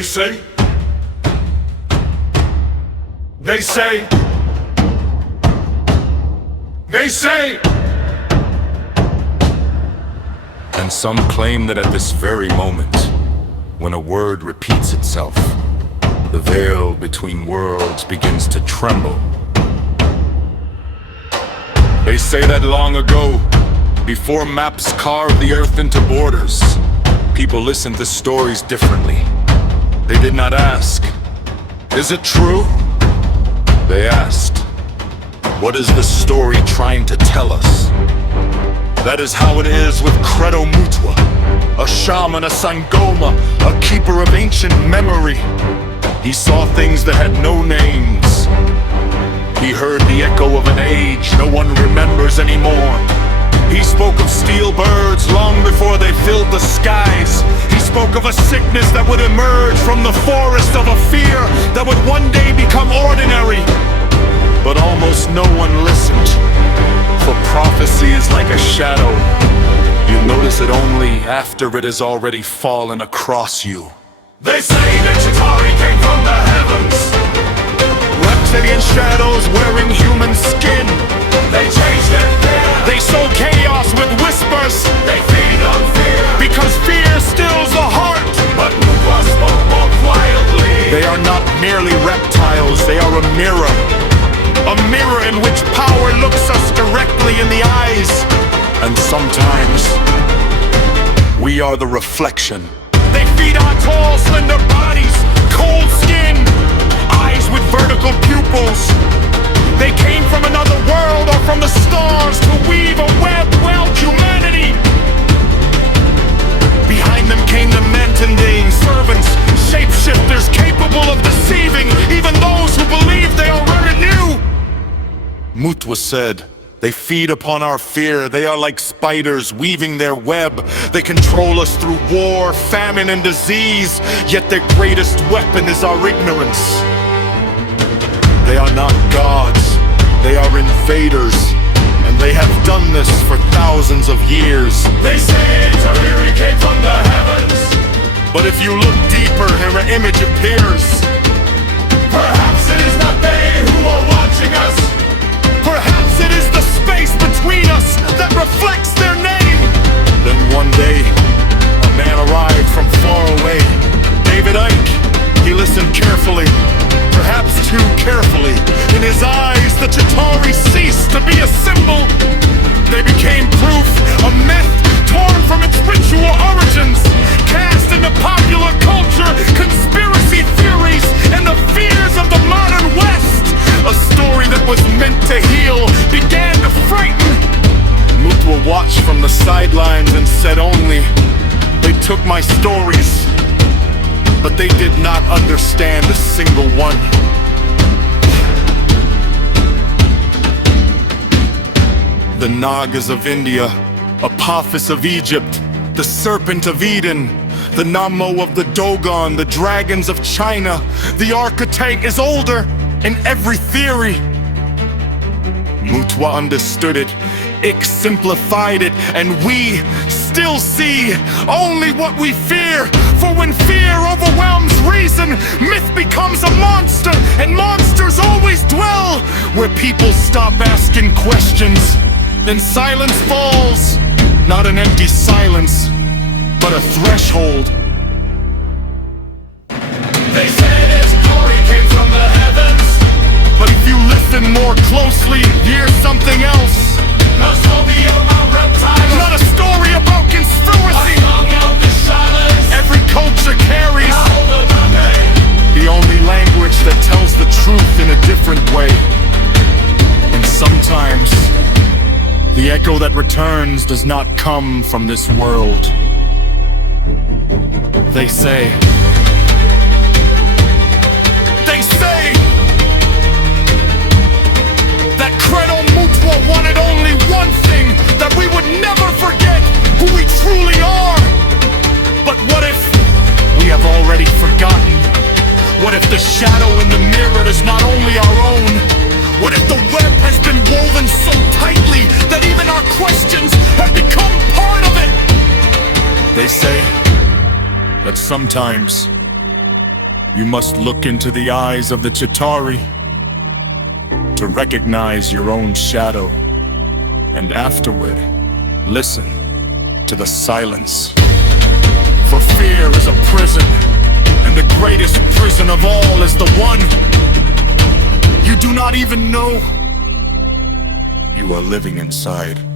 They say, they say, they say. And some claim that at this very moment, when a word repeats itself, the veil between worlds begins to tremble. They say that long ago, before maps carved the earth into borders, people listened to stories differently. They did not ask, is it true? They asked, what is the story trying to tell us? That is how it is with Credo Mutwa, a shaman, a sangoma, a keeper of ancient memory. He saw things that had no names. He heard the echo of an age no one remembers anymore. He spoke of steel birds long before they filled the skies. He spoke of a sickness that would emerge from the forest of a fear that would one day become ordinary. But almost no one listened, for prophecy is like a shadow. You notice it only after it has already fallen across you. They say that Chitauri came from the heavens, Reptilian shadows wearing human skin. they changed their fear, They sow chaos with whispers, they feed on fear. because fear stills the heart. But Mutwa spoke more quietly. They are not merely reptiles, they are a mirror. A mirror in which power looks us directly in the eyes. And sometimes, we are the reflection. They feed on tall, slender bodies, cold skin, eyes with vertical pupils. They came from another world or from the stars to weave a web around humanity. Behind them came the Mantendanes, servants, shapeshifters capable of deceiving even those who believed they already knew. Mutwa said, they feed upon our fear. They are like spiders weaving their web. They control us through war, famine, and disease. Yet their greatest weapon is our ignorance. They are not gods, they are invaders. And they have done this for thousands of years. They say Chitauri came from the heavens. But if you look deeper, her image appears. Perhaps it is not they who are watching us. Perhaps it is the space between us that reflects their name. Then one day, a man arrived from far away. David Icke, he listened carefully, perhaps too carefully. In his eyes, the Chitauri ceased to be a symbol. They became proof, a myth torn from its ritual origins, cast into popular culture, conspiracy theories, and the fears of the modern West. A story that was meant to heal began to frighten. Mutwa watched from the sidelines and said only, they took my stories, but they did not understand a single one. The Nagas of India, Apophis of Egypt, the Serpent of Eden, the Namo of the Dogon, the Dragons of China. The archetype is older in every theory. Mutwa understood it, Ix simplified it, and we still see only what we fear. For when fear overwhelms reason, myth becomes a monster, and monsters always dwell where people stop asking questions. Then silence falls, not an empty silence, but a threshold. They said his glory came from the heavens. But if you listen more closely, hear something else. A story about reptiles, Not a story about a conspiracy. song of the silence. Every culture carries The the only language that tells the truth in a different way. And sometimes, the echo that returns does not come from this world. They say, that Credo Mutwa wanted only one thing, that we would never forget who we truly are. But what if we have already forgotten? What if the shadow in the mirror is not only our own? What if the web has been woven so tightly that even our questions have become part of it? They say that sometimes You must look into the eyes of the Chitauri to recognize your own shadow, and afterward, listen to the silence. For fear is a prison, and the greatest prison of all is the one you do not even know you are living inside.